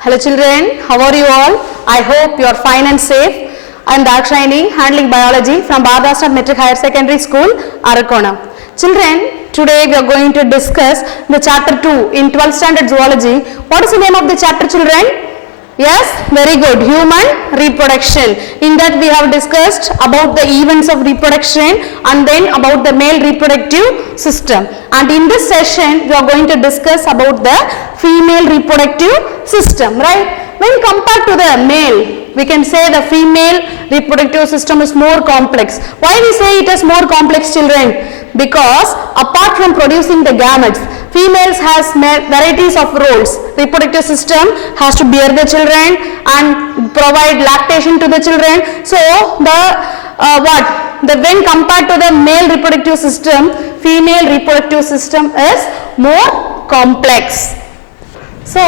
Hello children, how are you all? I hope you are fine and safe. I am Dakshayani, handling biology from Bardasnath Metric Higher Secondary School, Arakonam. Children, today we are going to discuss the chapter 2 in 12th standard zoology. What is the name of the chapter, children? Yes, very good. Human reproduction. In that we have discussed about the events of reproduction and then about the male reproductive system. And in this session we are going to discuss about the female reproductive system, right? When compared to the male, we can say the female reproductive system is more complex. Why we say it is more complex, children? Because apart from producing the gametes, females has varieties of roles. Reproductive system has to bear the children and provide lactation to the children. So when compared to the male reproductive system, female reproductive system is more complex. So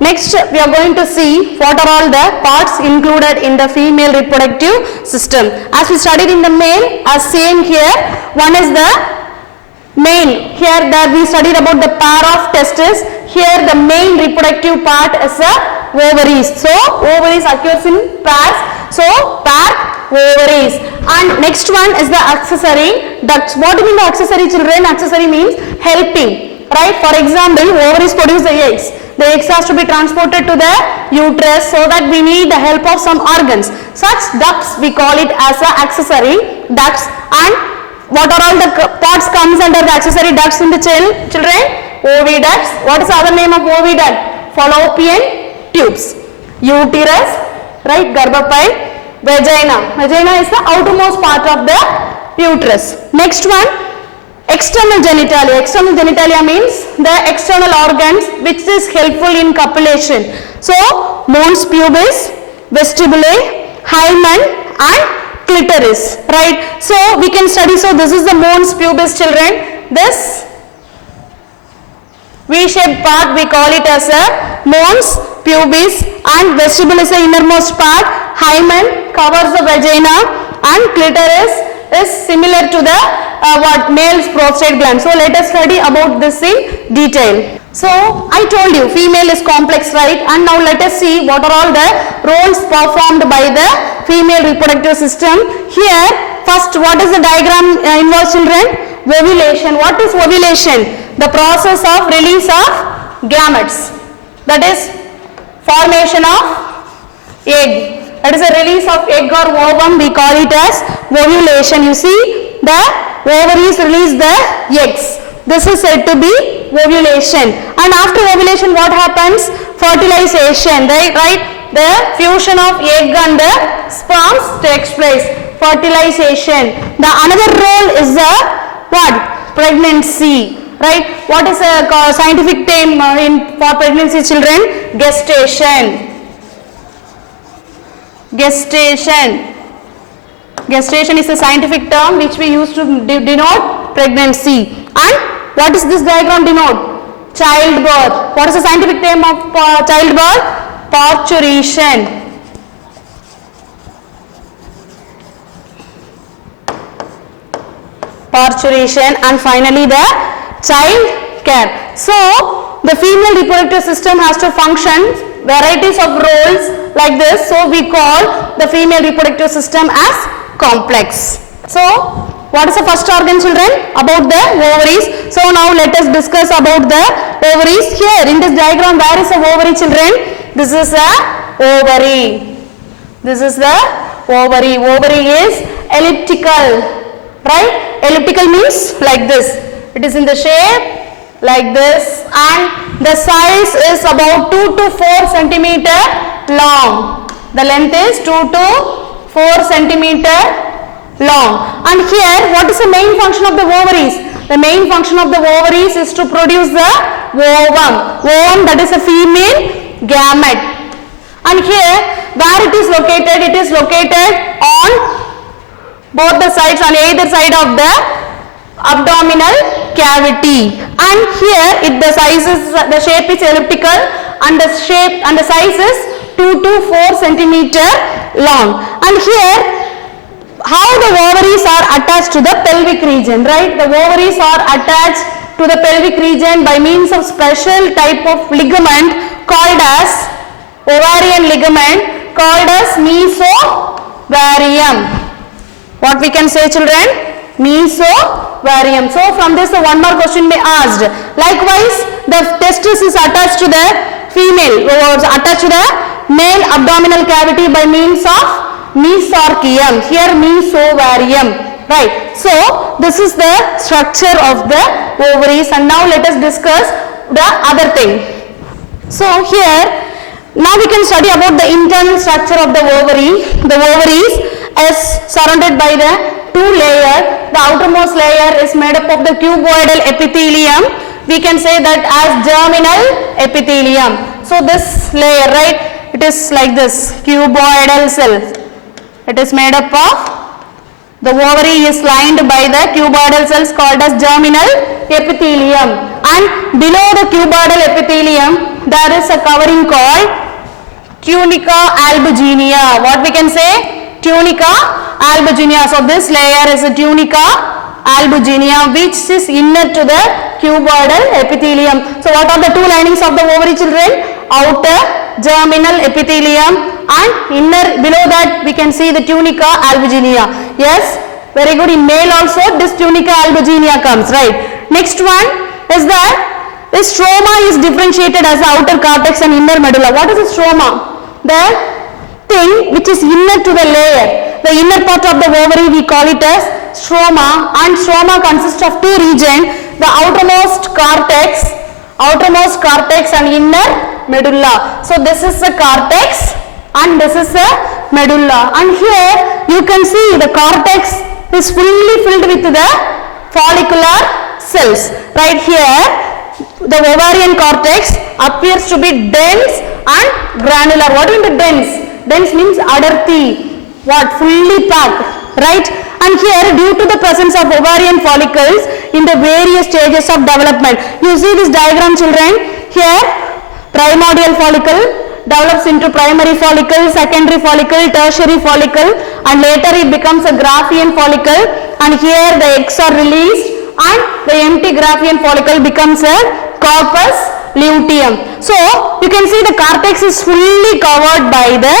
next we are going to see what are all the parts included in the female reproductive system. As we studied in the male, as seen here, one is the male. Here that we studied about the pair of testes. Here the main reproductive part is the ovaries. So ovaries occurs in pairs. So pair ovaries. And next one is the accessory ducts. What do you mean by accessory, children? Accessory means helping, right? For example, ovaries produce the eggs. The eggs has to be transported to the uterus, so that we need the help of some organs. Such ducts we call it as the accessory ducts. And what are all the parts comes under the accessory ducts in the children? Oviducts. What is the other name of oviduct? Fallopian tubes. Uterus, right? Garbhapay. Vagina. Vagina is the outermost part of the uterus. Next one, external genitalia. External genitalia means the external organs which is helpful in copulation. So mons pubis, vestibule, hymen and clitoris, right? So we can study. So this is the mons pubis, children. This V-shaped part we call it as a mons pubis, and vestibule is the innermost part. Hymen covers the vagina, and clitoris is similar to the male's prostate gland. So let us study about this in detail. So I told you female is complex, right? And now let us see what are all the roles performed by the female reproductive system. Here first, what is the diagram involves, children? Ovulation. What is ovulation? The process of release of gametes, that is formation of egg. That is a release of egg or ovum, we call it as ovulation. You see, the ovaries release the eggs. This is said to be ovulation. And after ovulation, what happens? Fertilization, right? The fusion of egg and the sperms takes place. Fertilization. The another role is the what? Pregnancy, right? What is a scientific term for pregnancy, children? Gestation. Gestation. Gestation is a scientific term which we use to denote pregnancy. And what is this diagram denote? Childbirth. What is the scientific term of childbirth? Parturition. Parturition. And finally the child care. So the female reproductive system has to function varieties of roles like this. So we call the female reproductive system as complex. So what is the first organ, children? About the ovaries. So now let us discuss about the ovaries. Here in this diagram, where is the ovary, children? This is the ovary. This is the ovary. Ovary is elliptical, right? Elliptical means like this. It is in the shape like this, and the size is about 2 to 4 centimeter long. The length is 2 to 4 centimeter long. And here, what is the main function of the ovaries? The main function of the ovaries is to produce the ovum. Ovum, that is a female gamete. And here, where it is located on both the sides, on either side of the abdominal cavity. And here the shape is elliptical, and the size is 2 to 4 centimeter long. And here how the ovaries are attached to the pelvic region, right? The ovaries are attached to the pelvic region by means of special type of ligament called as ovarian ligament called as mesovarium. What we can say, children? Mesovarium. So from this one more question may asked. Likewise, the testis is attached to the female, attached to the male abdominal cavity by means of mesorchium. Here mesovarium. Right. So this is the structure of the ovaries, and now let us discuss the other thing. So here now we can study about the internal structure of the ovary. The ovaries is surrounded by the two layers. The outermost layer is made up of the cuboidal epithelium. We can say that as germinal epithelium. So this layer, right, it is like this cuboidal cell. It is made up of, the ovary is lined by the cuboidal cells called as germinal epithelium, and below the cuboidal epithelium there is a covering called tunica albuginea. What we can say? Tunica albuginea. So this layer is a tunica albuginea which is inner to the cuboidal epithelium. So what are the two linings of the ovary, children? Outer germinal epithelium and inner, below that we can see the tunica albuginea. Yes, very good. In male also this tunica albuginea comes, right? Next one is that the stroma is differentiated as the outer cortex and inner medulla. What is the stroma? The thing which is inner to the layer, the inner part of the ovary, we call it as stroma, and stroma consists of two regions, the outermost cortex and inner medulla. So this is the cortex and this is the medulla, and here you can see the cortex is fully filled with the follicular cells. Right here the ovarian cortex appears to be dense and granular. What is the dense? Dense means adarthi, what, fully packed, right? And here, due to the presence of ovarian follicles in the various stages of development, you see this diagram, children. Here primordial follicle develops into primary follicle, secondary follicle, tertiary follicle, and later it becomes a Graafian follicle, and here the eggs are released and the empty Graafian follicle becomes a corpus luteum. So you can see the cortex is fully covered by the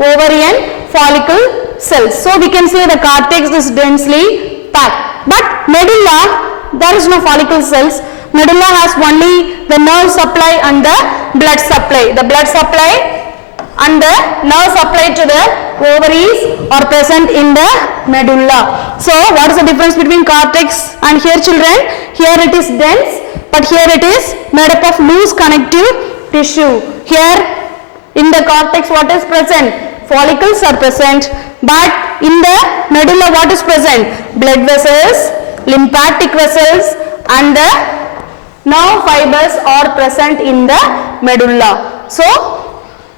ovarian follicle cells. So we can say the cortex is densely packed. But medulla, there is no follicle cells. Medulla has only the nerve supply and the blood supply. The blood supply and the nerve supply to the ovaries are present in the medulla. So what is the difference between cortex and here, children? Here it is dense, but here it is made up of loose connective tissue. Here in the cortex what is present? Follicles are present, but in the medulla what is present? Blood vessels, lymphatic vessels, and the nerve fibers are present in the medulla. So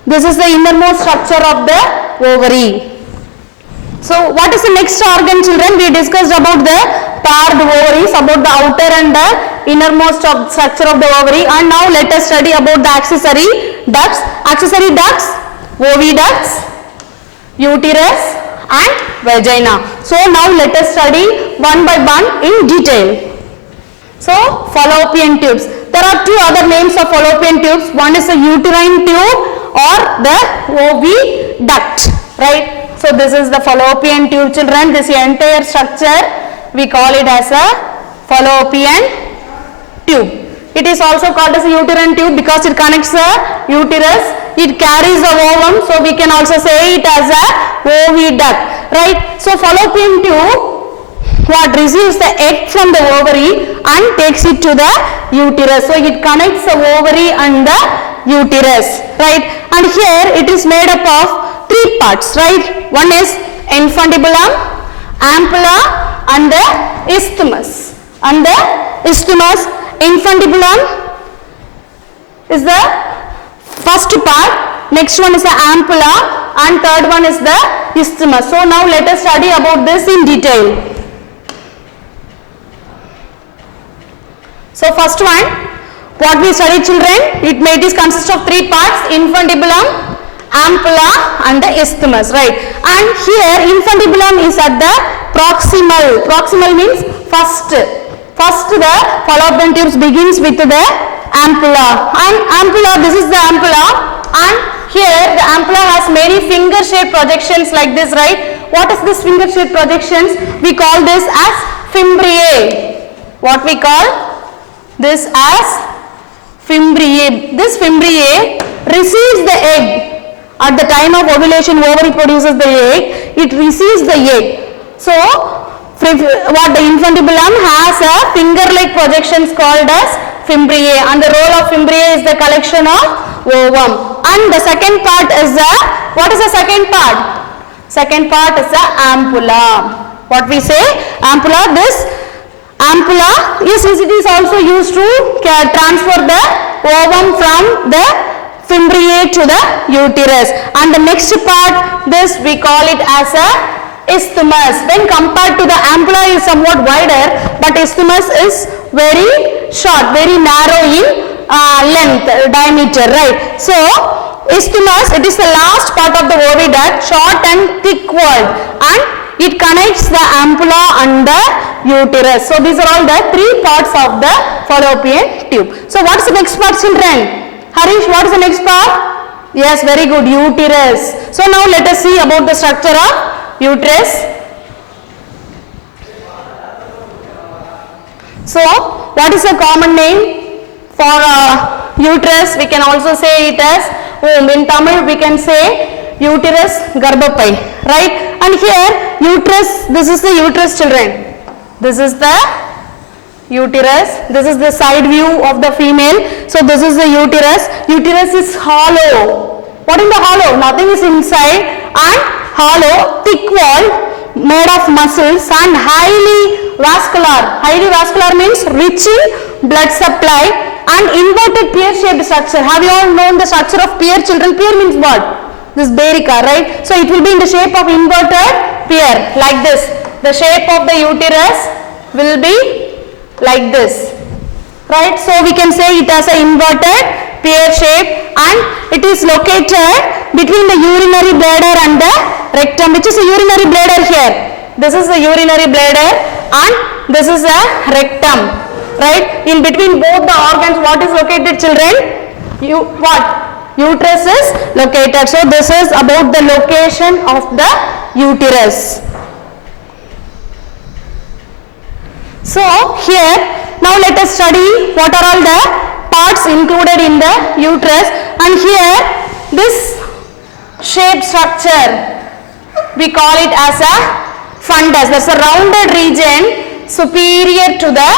this is the innermost structure of the ovary. So what is the next organ, children? We discussed about the paired ovaries, about the outer and the innermost structure of the ovary, and now let us study about the accessory ducts. Accessory ducts, oviducts, uterus and vagina. So now let us study one by one in detail. So fallopian tubes. There are two other names of fallopian tubes. One is the uterine tube or the oviduct, right? So this is the fallopian tube, children. This entire structure we call it as a fallopian tube. It is also called as a uterine tube because it connects the uterus. It carries the ovum, so we can also say it as a oviduct, right? So fallopian tube what receives the egg from the ovary and takes it to the uterus. So it connects the ovary and the uterus, right? And here it is made up of three parts, right? One is infundibulum, ampulla and the isthmus. And the isthmus, infundibulum is the first part, next one is the ampulla, and third one is the isthmus. So now let us study about this in detail. So first one, what we study, children, it is consists of three parts: infundibulum, ampulla and the isthmus, right? And here infundibulum is at the proximal. Proximal means first the fallopian tubes begins with the ampulla, and ampulla, this is the ampulla, and here the ampulla has many finger shaped projections like this, right? What is this finger shaped projections? We call this as fimbriae. What we call this as fimbriae. This fimbriae receives the egg. At the time of ovulation, ovary produces the egg. It receives the egg. So, what the infundibulum has a finger-like projections called as fimbriae, and the role of fimbriae is the collection of ovum. And the second part is the, what is the second part? Second part is the ampulla. What we say? Ampulla. This ampulla is it is also used to transfer the ovum from the fimbriae to the uterus. And the next part, this we call it as a isthmus. When compared to the ampulla is somewhat wider, but isthmus is very short, very narrow in length, diameter, right? So, isthmus, it is the last part of the oviduct, short and thick walled, and it connects the ampulla and the uterus. So, these are all the three parts of the fallopian tube. So, what is the next part, children? Harish, what is the next part? Yes, very good, uterus. So, now let us see about the structure of uterus. So, what is the common name for uterus? We can also say it as womb. In Tamil, we can say uterus garbhapai, right? And here, uterus, this is the uterus, children. This is the uterus. This is the side view of the female. So, this is the uterus. Uterus is hollow. What is the hollow? Nothing is inside, and hollow, thick wall, made of muscles and highly vascular. Highly vascular means rich in blood supply and inverted pear-shaped structure. Have you all known the structure of pear, children? Pear means what? This berica, right? So it will be in the shape of inverted pear, like this. The shape of the uterus will be like this, right? So we can say it as an inverted pear shape, and it is located between the urinary bladder and the rectum. Which is the urinary bladder here? This is the urinary bladder and this is a rectum, right? In between both the organs, what is located, children? Uterus is located. So this is about the location of the uterus. So here, now let us study what are all the parts included in the uterus. And here, this shaped structure, we call it as a fundus. That's a rounded region superior to the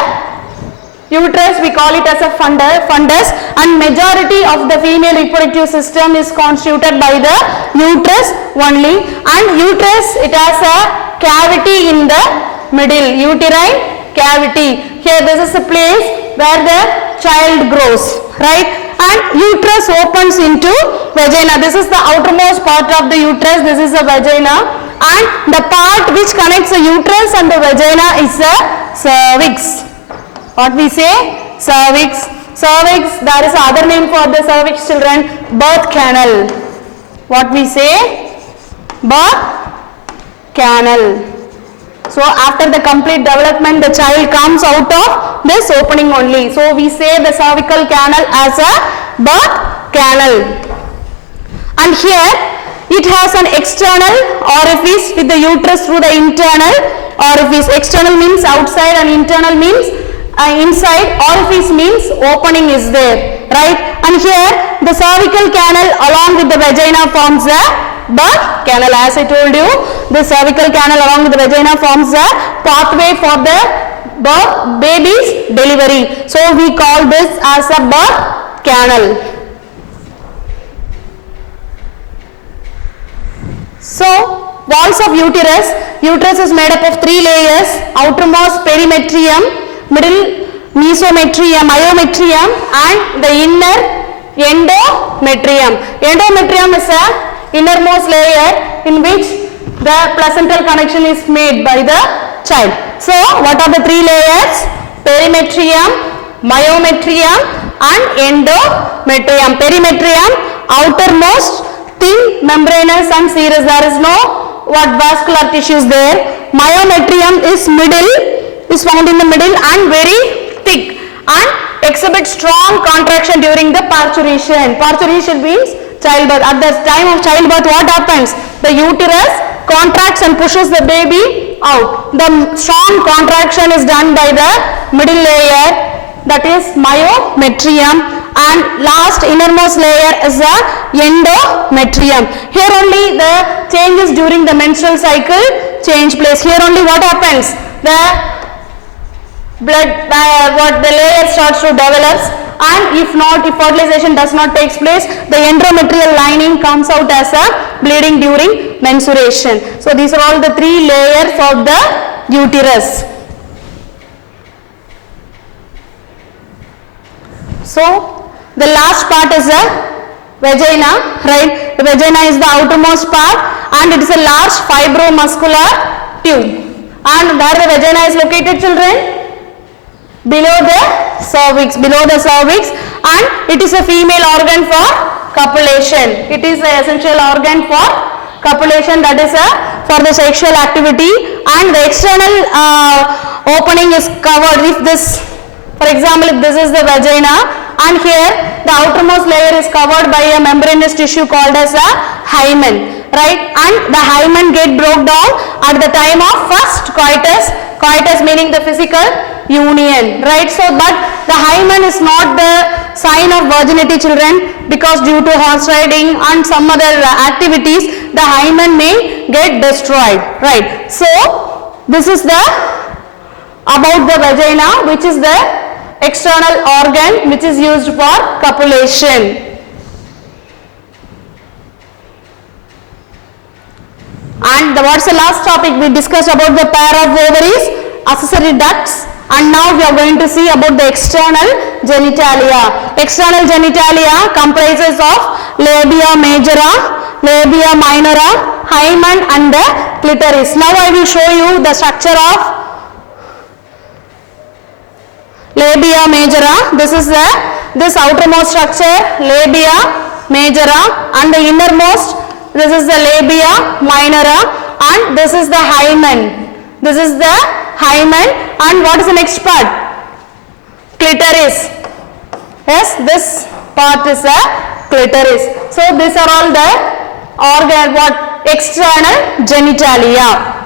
uterus. We call it as a fundus, and majority of the female reproductive system is constituted by the uterus only. And uterus, it has a cavity in the middle, uterine cavity. Here, this is a place where the child grows, right? And uterus opens into vagina. This is the outermost part of the uterus. This is the vagina, and the part which connects the uterus and the vagina is the cervix. What we say? Cervix. Cervix, there is another name for the cervix, children. Birth canal. What we say? Birth canal. So after the complete development, the child comes out of this opening only. So we say the cervical canal as a birth canal. And here it has an external orifice with the uterus through the internal orifice. External means outside and internal means inside. Orifice means opening is there, right? And here the cervical canal along with the vagina forms the birth canal. As I told you, the cervical canal along with the vagina forms the pathway for the baby's delivery. So we call this as a birth canal. So walls of uterus. Uterus is made up of three layers: outermost perimetrium, middle mesometrium, myometrium, and the inner endometrium. Endometrium is a innermost layer in which the placental connection is made by the child. So what are the three layers? Perimetrium, myometrium, and endometrium. Perimetrium, outermost, thin, membranous and serous. There is no vascular tissues there. Myometrium is found in the middle and very thick and exhibits strong contraction during the parturition. Parturition means childbirth. At the time of childbirth, what happens? The uterus contracts and pushes the baby out. The strong contraction is done by the middle layer, that is myometrium, and last innermost layer is the endometrium. Here only the changes during the menstrual cycle change place. Here only what happens? The blood, the layer starts to develop, and if fertilization does not take place, the endometrial lining comes out as a bleeding during menstruation. So these are all the three layers of the uterus. So the last part is the vagina, right? The vagina is the outermost part, and it is a large fibromuscular tube. And where the vagina is located, children? Below the cervix, and it is a female organ for copulation. It is an essential organ for copulation, that is for the sexual activity, and the external opening is covered. If this, for example, if this is the vagina, and here the outermost layer is covered by a membranous tissue called as a hymen, right? And the hymen get broke down at the time of first coitus meaning the physical union, right? So but the hymen is not the sign of virginity, children, because due to horse riding and some other activities, the hymen may get destroyed, right? So this is the about the vagina, which is the external organ which is used for copulation. And what's the last topic? We discussed about the pair of ovaries, accessory ducts, and now we are going to see about the external genitalia. External genitalia comprises of labia majora, labia minora, hymen, and the clitoris. Now I will show you the structure of labia majora. This is this outermost structure, labia majora, and the innermost, this is the labia minora, and this is the hymen. This is the hymen, and what is the next part? Clitoris. Yes, this part is the clitoris. So these are all the organ, what? External genitalia.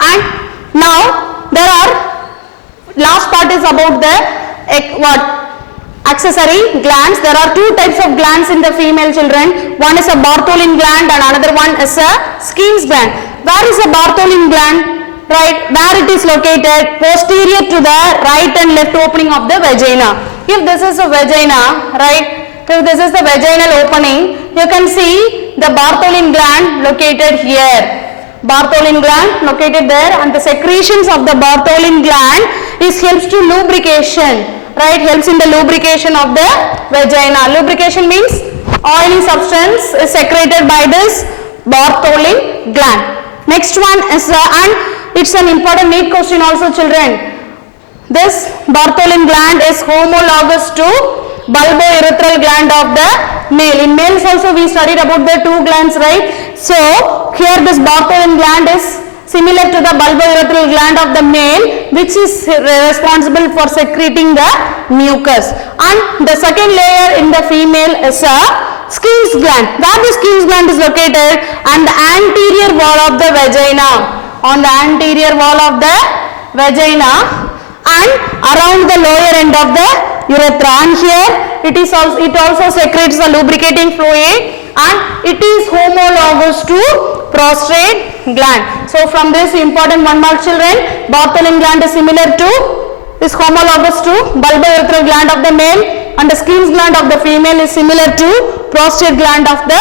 And now there are, last part is about the what? Accessory glands. There are two types of glands in the female children. One is a Bartholin gland and another one is a Skene's gland. Where is a Bartholin gland? Right, where it is located? Posterior to the right and left opening of the vagina. If this is a vagina, right, if this is the vaginal opening, you can see the Bartholin gland located here. Bartholin gland located there, and the secretions of the Bartholin gland helps to lubrication. Right, helps in the lubrication of the vagina. Lubrication means oily substance is secreted by this Bartholin gland. Next one is and it's an important NEET question also, children. This Bartholin gland is homologous to bulbourethral gland of the male. In males also we studied about the two glands, right? So here this Bartholin gland is similar to the bulbourethral gland of the male, which is responsible for secreting the mucus. And the second layer in the female is a Skene's gland. Where the Skene's gland is located? On the anterior wall of the vagina. On the anterior wall of the vagina and around the lower end of the urethra. And here it also secretes the lubricating fluid, and it is homologous to prostate gland. So from this important one mark, children, Bartholin gland is homologous to bulbourethral gland of the male, and the Skene's gland of the female is similar to prostate gland of the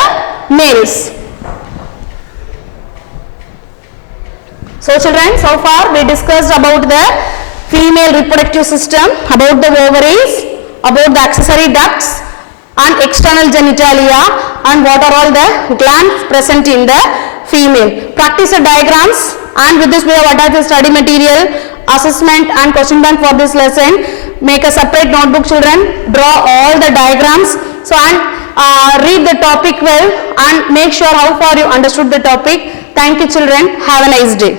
males. So children, so far we discussed about the female reproductive system, about the ovaries, about the accessory ducts and external genitalia, and what are all the glands present in the female. Practice the diagrams, and with this we have attached the study material, assessment and question bank for this lesson. Make a separate notebook, children, draw all the diagrams, so and read the topic well and make sure how far you understood the topic. Thank you, children. Have a nice day.